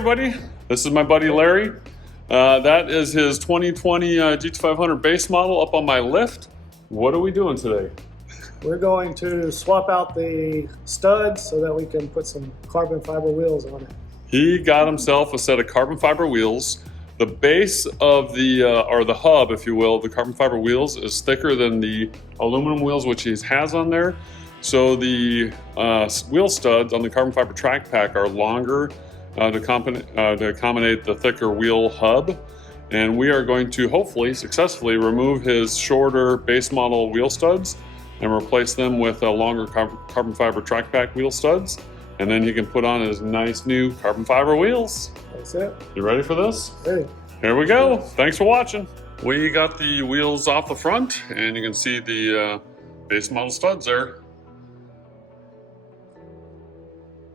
everybody, this is my buddy Larry. That is his 2020 GT500 base model up on my lift. What are we doing today? We're going to swap out the studs so that we can put some carbon fiber wheels on it. He got himself a set of carbon fiber wheels. The base of the, or the hub, if you will, the carbon fiber wheels is thicker than the aluminum wheels which he has on there. So the wheel studs on the carbon fiber track pack are longer to accommodate the thicker wheel hub. And we are going to hopefully successfully remove his shorter base model wheel studs and replace them with longer carbon fiber track pack wheel studs. And then he can put on his nice new carbon fiber wheels. That's it. You ready for this? Ready. Here we go. Thanks for watching. We got the wheels off the front and you can see the base model studs there.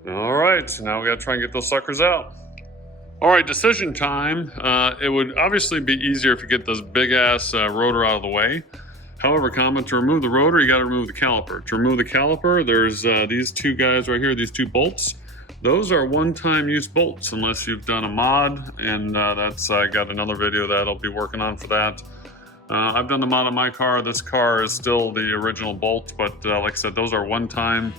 All right, so now we gotta try and get those suckers out. All right, decision time. It would obviously be easier if you get this big ass rotor out of the way. However, to remove the rotor, you gotta remove the caliper. To remove the caliper, there's these two guys right here, these two bolts. Those are one-time use bolts unless you've done a mod, and that's I got another video that I'll be working on for that. I've done the mod on my car. This car is still the original bolt, but like I said, those are one-time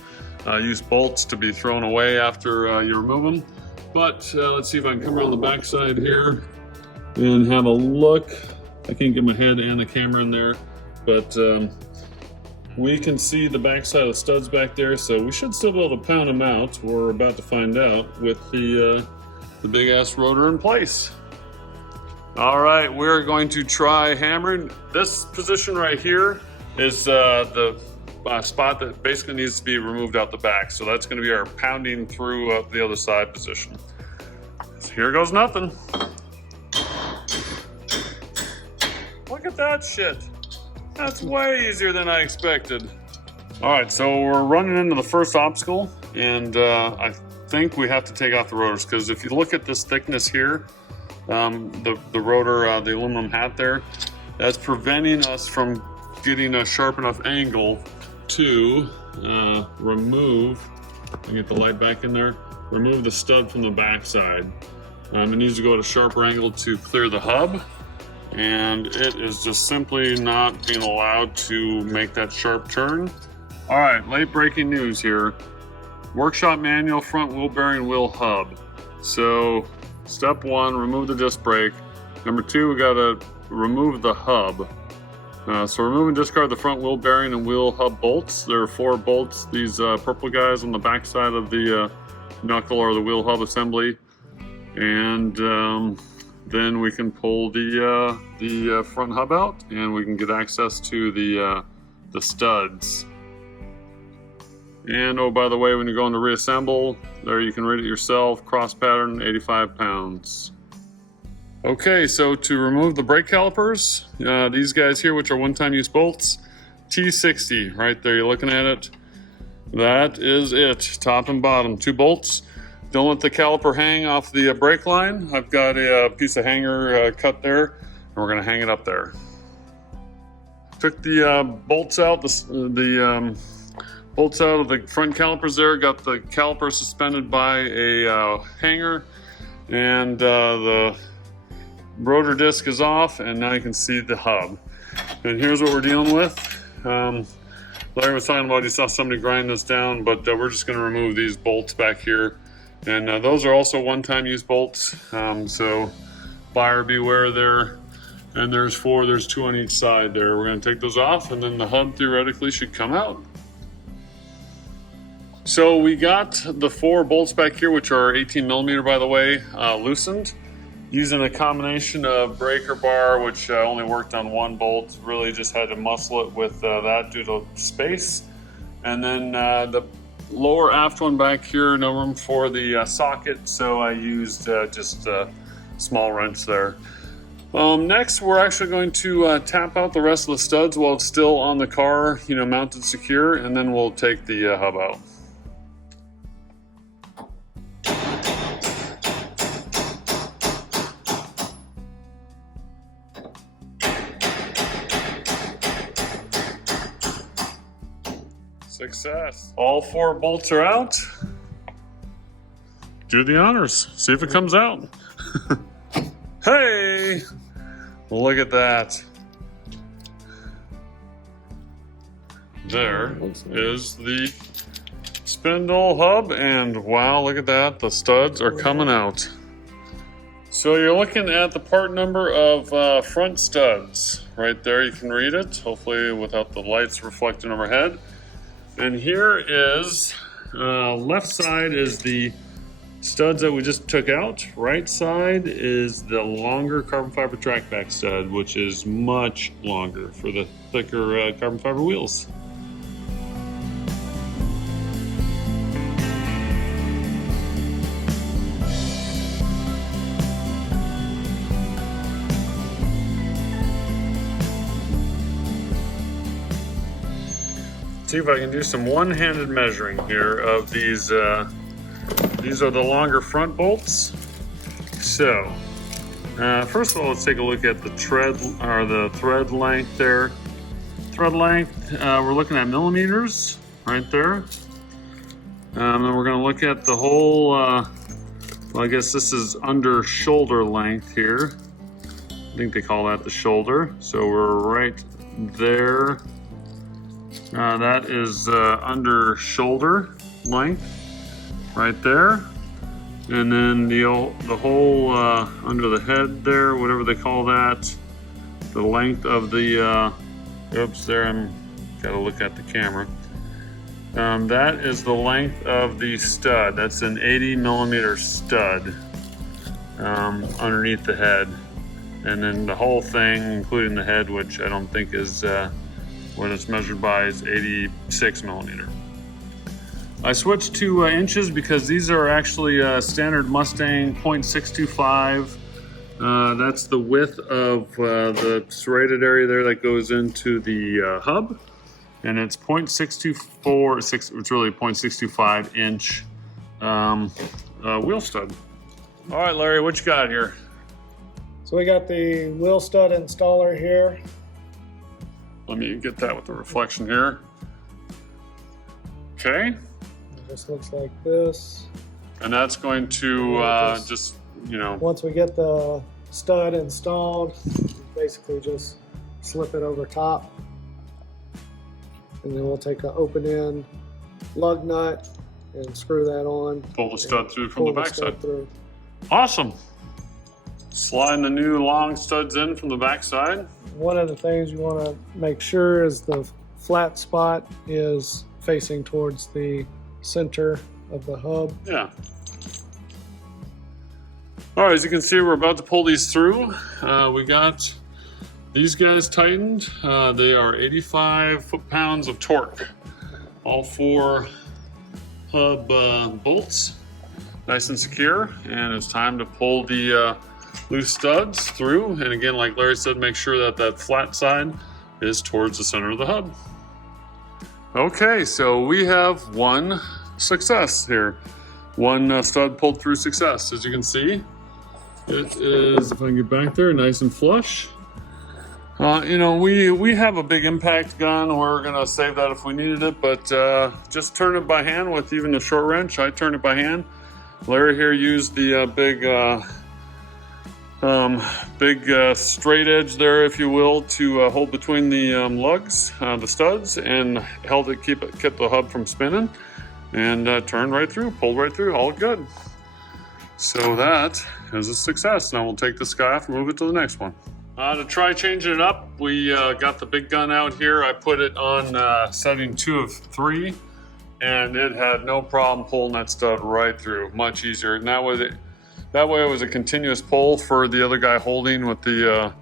use bolts to be thrown away after you remove them. But let's see if I can come around the backside here and have a look. I can't get my head and the camera in there, but we can see the backside of the studs back there, so we should still be able to pound them out. We're about to find out with the big ass rotor in place. All right, we're going to try hammering. This position right here is the spot that basically needs to be removed out the back. So that's going to be our pounding through the other side position. So here goes nothing. Look at that shit. That's way easier than I expected. All right, so we're running into the first obstacle, and I think we have to take off the rotors, because if you look at this thickness here, the rotor, the aluminum hat there, that's preventing us from getting a sharp enough angle to remove, and get the light back in there, remove the stud from the back side. It needs to go at a sharper angle to clear the hub, and it is just simply not being allowed to make that sharp turn. All right, late breaking news here. Workshop manual, front wheel bearing, wheel hub. So step one, remove the disc brake. Number two, we gotta remove the hub. So remove and discard the front wheel bearing and wheel hub bolts. There are 4 bolts, these purple guys on the back side of the knuckle or the wheel hub assembly. And then we can pull the front hub out and we can get access to the studs. And oh, by the way, when you're going to reassemble, there you can read it yourself, cross pattern, 85 pounds. Okay, so to remove the brake calipers, these guys here, which are one-time use bolts, T60, right there, you're looking at it. That is it, top and bottom, 2 bolts. Don't let the caliper hang off the brake line. I've got a piece of hanger cut there, and we're gonna hang it up there. Took the bolts out, the bolts out of the front calipers there, got the caliper suspended by a hanger, and the rotor disc is off, and now you can see the hub. And here's what we're dealing with. Larry was talking about he saw somebody grind this down, but we're just going to remove these bolts back here. And those are also one-time use bolts, so buyer beware there. And there's 4, there's 2 on each side there. We're going to take those off, and then the hub theoretically should come out. So we got the 4 bolts back here, which are 18 millimeter by the way, loosened. Using a combination of breaker bar, which only worked on 1 bolt, really just had to muscle it with that due to space. And then the lower aft one back here, no room for the socket, so I used just a small wrench there. Next, we're actually going to tap out the rest of the studs while it's still on the car, mounted secure, and then we'll take the hub out. Success. All 4 bolts are out. do the honors. See if it comes out. Hey, look at that. There is the spindle hub, and wow, look at that. The studs are coming out. So you're looking at the part number of front studs. Right there, you can read it, hopefully without the lights reflecting overhead. And here is, left side is the studs that we just took out. Right side is the longer carbon fiber trackback stud, which is much longer for the thicker carbon fiber wheels. See if I can do some one-handed measuring here of these. These are the longer front bolts. So, first of all, let's take a look at the thread length there. Thread length, we're looking at millimeters right there. And we're going to look at the whole. Well, I guess this is under shoulder length here. I think they call that the shoulder. So we're right there. That is under shoulder length, right there, and then the whole under the head there, whatever they call that, the length of the. Oops, there I'm got to look at the camera. That is the length of the stud. That's an 80 millimeter stud underneath the head, and then the whole thing, including the head, which I don't think is. What it's measured by is 86 millimeter. I switched to inches because these are actually standard Mustang 0.625. That's the width of the serrated area there that goes into the hub. And it's 0.624, it's really 0.625 inch wheel stud. All right, Larry, what you got here? So we got the wheel stud installer here. Let me get that with the reflection here. Okay. It just looks like this. And that's going to just, you know. Once we get the stud installed, basically just slip it over top. And then we'll take an open end lug nut and screw that on. Pull the stud through from the backside. Awesome. Sliding the new long studs in from the backside. One of the things you want to make sure is the flat spot is facing towards the center of the hub. Yeah. All right, as you can see, we're about to pull these through. We got these guys tightened. They are 85 foot-pounds of torque. All 4 hub bolts, nice and secure. And it's time to pull the loose studs through, and again, like Larry said, make sure that that flat side is towards the center of the hub. Okay, so we have one success here. One stud pulled through success. As you can see, it is, if I can get back there, nice and flush. You know, we have a big impact gun. We're gonna save that if we needed it, but just turn it by hand with even a short wrench. I turn it by hand. Larry here used the big straight edge there, if you will, to hold between the lugs, the studs, and held it, kept the hub from spinning, and turned right through, pulled right through, all good. So that is a success. Now we'll take this guy off and move it to the next one. To try changing it up, we got the big gun out here. I put it on setting 2 of 3, and it had no problem pulling that stud right through, much easier. And that way it was a continuous pull for the other guy holding with the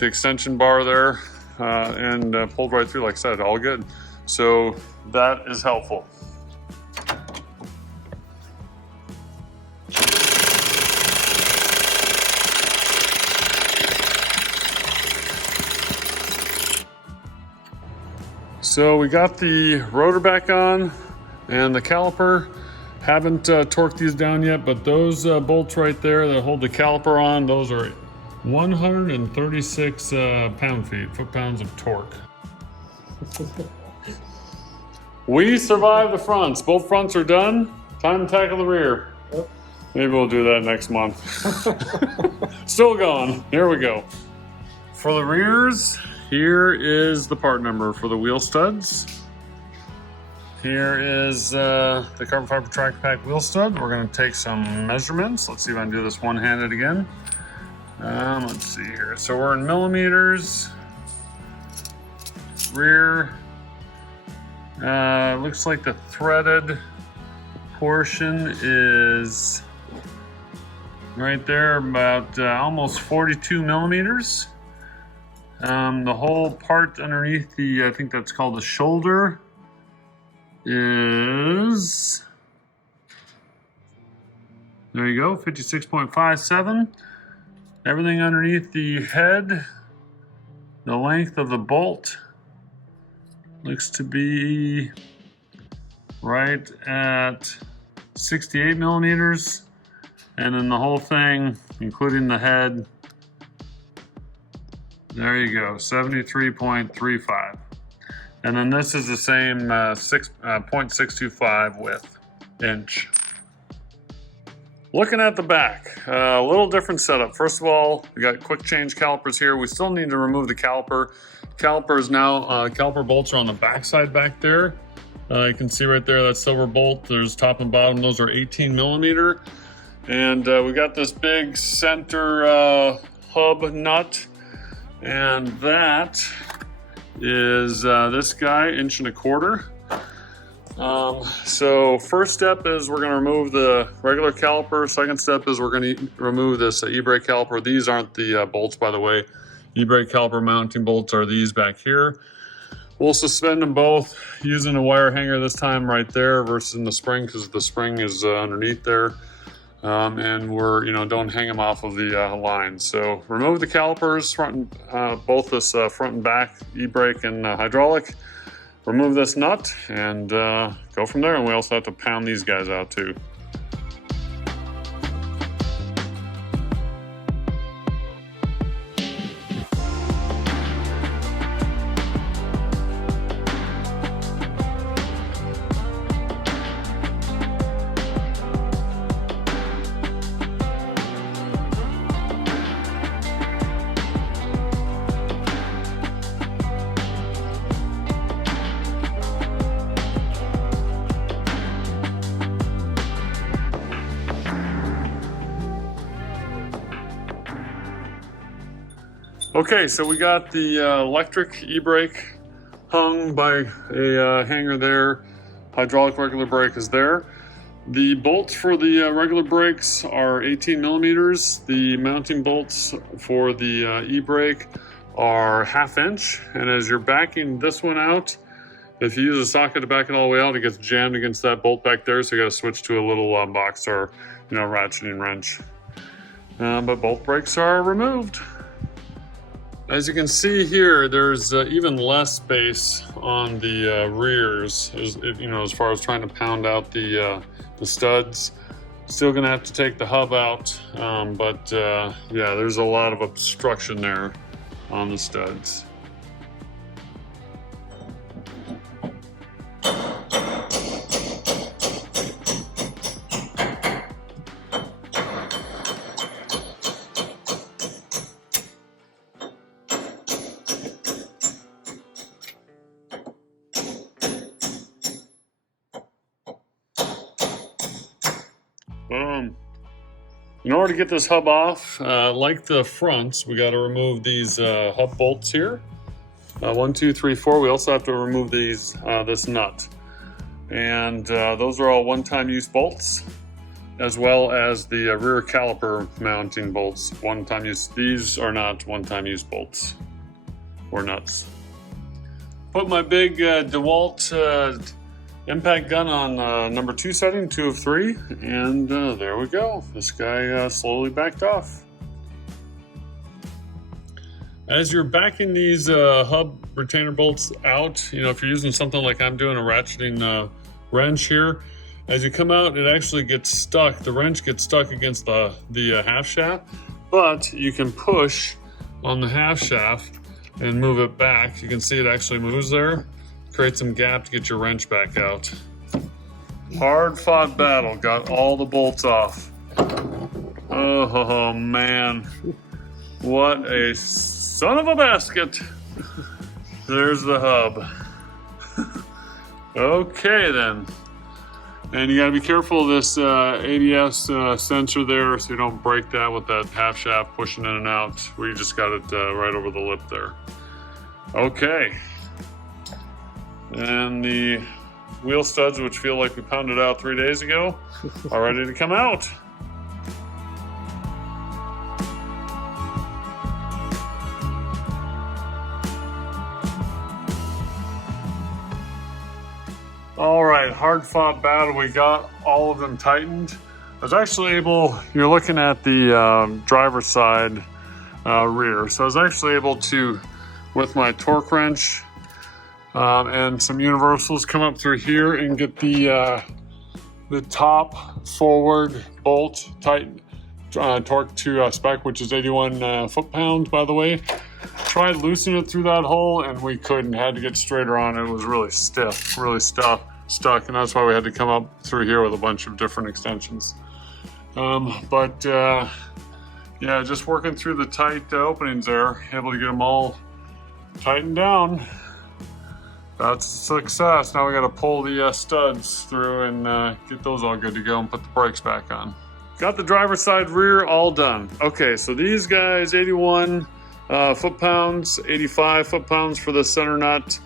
extension bar there, and pulled right through, like I said, all good. So that is helpful. So we got the rotor back on and the caliper. Haven't torqued these down yet, but those bolts right there that hold the caliper on, those are 136 foot-pounds of torque. We survived the fronts. Both fronts are done. Time to tackle the rear. Yep. Maybe we'll do that next month. Still going. Here we go. For the rears, here is the part number for the wheel studs. Here is the carbon fiber track pack wheel stud. We're going to take some measurements. Let's see if I can do this one-handed again. Let's see here. So we're in millimeters. Rear. Looks like the threaded portion is right there, about almost 42 millimeters. The whole part underneath the, I think that's called the shoulder, is, there you go, 56.57. Everything underneath the head, the length of the bolt looks to be right at 68 millimeters. And then the whole thing, including the head, there you go, 73.35. And then this is the same 0.625 width inch. Looking at the back, a little different setup. First of all, we got quick change calipers here. We still need to remove the caliper. Calipers now, caliper bolts are on the back side back there. You can see right there, that silver bolt, there's top and bottom, those are 18 millimeter. And we got this big center hub nut, and that is this guy, 1.25 inches. So first step is we're going to remove the regular caliper. Second step is we're going to remove this e-brake caliper. These aren't the bolts, by the way. E-brake caliper mounting bolts are these back here. We'll suspend them both using a wire hanger this time right there versus in the spring, because the spring is underneath there. And we're, don't hang them off of the line. So remove the calipers, both this front and back, e-brake and hydraulic. Remove this nut and go from there. And we also have to pound these guys out too. Okay, so we got the electric e-brake hung by a hanger there. Hydraulic regular brake is there. The bolts for the regular brakes are 18 millimeters. The mounting bolts for the e-brake are 1/2 inch. And as you're backing this one out, if you use a socket to back it all the way out, it gets jammed against that bolt back there. So you got to switch to a little box or, ratcheting wrench. But both brakes are removed. As you can see here, there's even less space on the rears, as far as trying to pound out the studs. Still gonna have to take the hub out, but yeah, there's a lot of obstruction there on the studs. In order to get this hub off, like the fronts, we got to remove these hub bolts here. 1, 2, 3, 4. We also have to remove these this nut, and those are all one-time use bolts, as well as the rear caliper mounting bolts. One-time use. These are not one-time use bolts or nuts. Put my big DeWalt impact gun on number 2 setting, 2 of 3, and there we go. This guy slowly backed off. As you're backing these hub retainer bolts out, if you're using something like I'm doing, a ratcheting wrench here, as you come out, it actually gets stuck. The wrench gets stuck against the half shaft, but you can push on the half shaft and move it back. You can see it actually moves there. Create some gap to get your wrench back out. Hard fought battle, got all the bolts off. Oh man, what a son of a basket. There's the hub. Okay then. And you gotta be careful of this ABS sensor there so you don't break that with that half shaft pushing in and out. We just got it right over the lip there. Okay. And the wheel studs, which feel like we pounded out 3 days ago, are ready to come out. All right, hard fought battle. We got all of them tightened. I was actually able, you're looking at the driver's side rear. So I was actually able to, with my torque wrench and some universals, come up through here and get the top forward bolt tightened, torque to spec, which is 81 foot-pounds, by the way. Tried loosening it through that hole and we couldn't, had to get straighter on it. It was really stiff, really stuck, and that's why we had to come up through here with a bunch of different extensions. Yeah, just working through the tight openings there, able to get them all tightened down. That's a success. Now we got to pull the studs through and get those all good to go and put the brakes back on. Got the driver's side rear all done. Okay, so these guys, 81 foot-pounds, 85 foot-pounds for the center nut,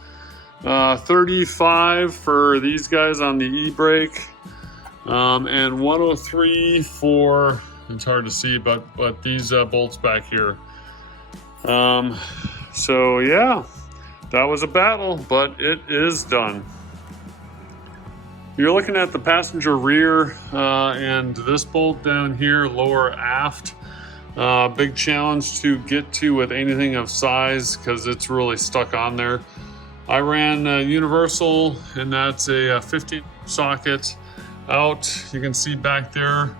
35 for these guys on the e-brake, and 103 for, it's hard to see, but these bolts back here. So yeah, that was a battle, but it is done. You're looking at the passenger rear and this bolt down here, lower aft. Big challenge to get to with anything of size because it's really stuck on there. I ran universal, and that's a 15 socket out. You can see back there,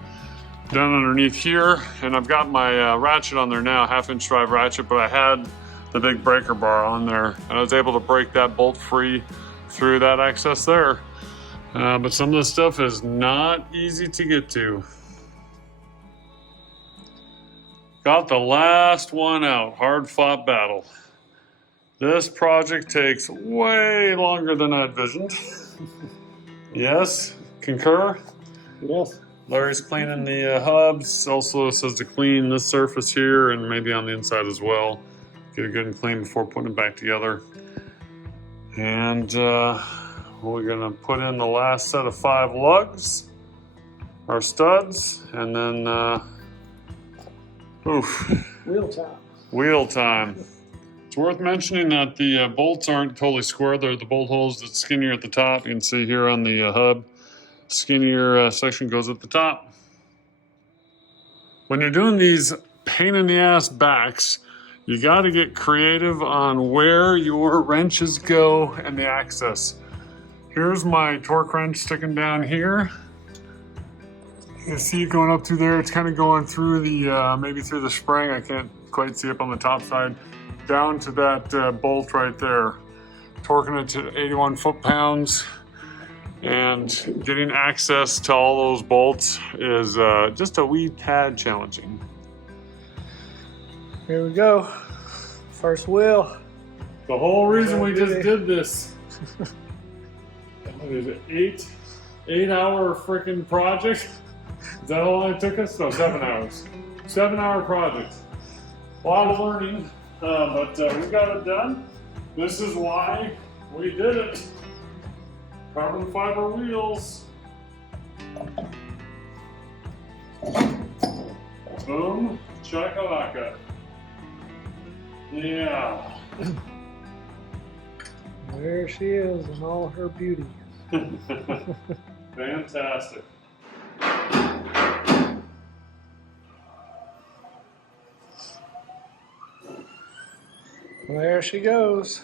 down underneath here, and I've got my ratchet on there now, 1/2-inch drive ratchet, but I had the big breaker bar on there, and I was able to break that bolt free through that access there. But some of this stuff is not easy to get to. Got the last one out, hard fought battle. This project takes way longer than I envisioned. Yes, concur? Yes. Larry's cleaning the hubs. Also says to clean this surface here and maybe on the inside as well. Get it good and clean before putting it back together. And we're gonna put in the last set of 5 lugs, our studs, and then wheel time. It's worth mentioning that the bolts aren't totally square. They're the bolt holes that's skinnier at the top. You can see here on the hub, skinnier section goes at the top. When you're doing these pain in the ass backs, you got to get creative on where your wrenches go and the access. Here's my torque wrench sticking down here. You can see it going up through there. It's kind of going through the, maybe through the spring. I can't quite see up on the top side. Down to that bolt right there. Torquing it to 81 foot-pounds. And getting access to all those bolts is just a wee tad challenging. Here we go. First wheel. The whole reason we just did this. What is it, 8-hour freaking project? Is that how long it took us? No, 7 hours. 7-hour project. A lot of learning, but we got it done. This is why we did it. Carbon fiber wheels. Boom, chakalaka. Yeah. There she is in all her beauty. Fantastic. There she goes.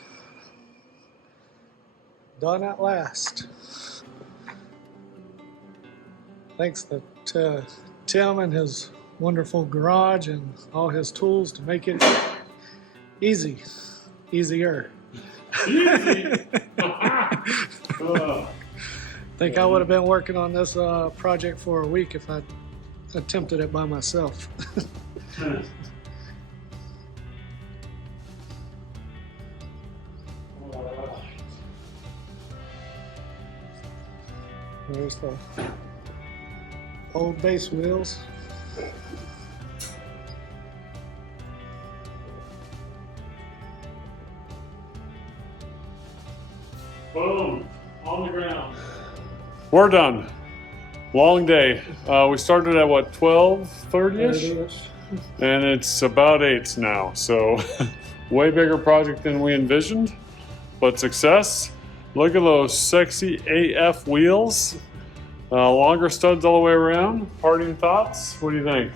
Done at last. Thanks to Tim and his wonderful garage and all his tools to make it easy. Easier. Easy. think I would have been working on this project for a week if I attempted it by myself. There's the old base wheels. Boom, on the ground. We're done. Long day. We started at what, 12:30ish? And it's about 8 now. So way bigger project than we envisioned, but success. Look at those sexy AF wheels. Longer studs all the way around. Parting thoughts? What do you think?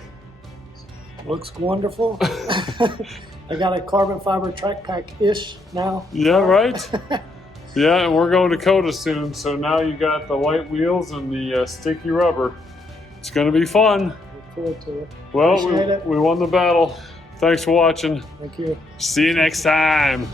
Looks wonderful. I got a carbon fiber track pack-ish now. Yeah, right? Yeah, and we're going to Dakota soon, so now you got the white wheels and the sticky rubber. It's going to be fun. Look forward to it. Well, we won the battle. Thanks for watching. Thank you. See you next time.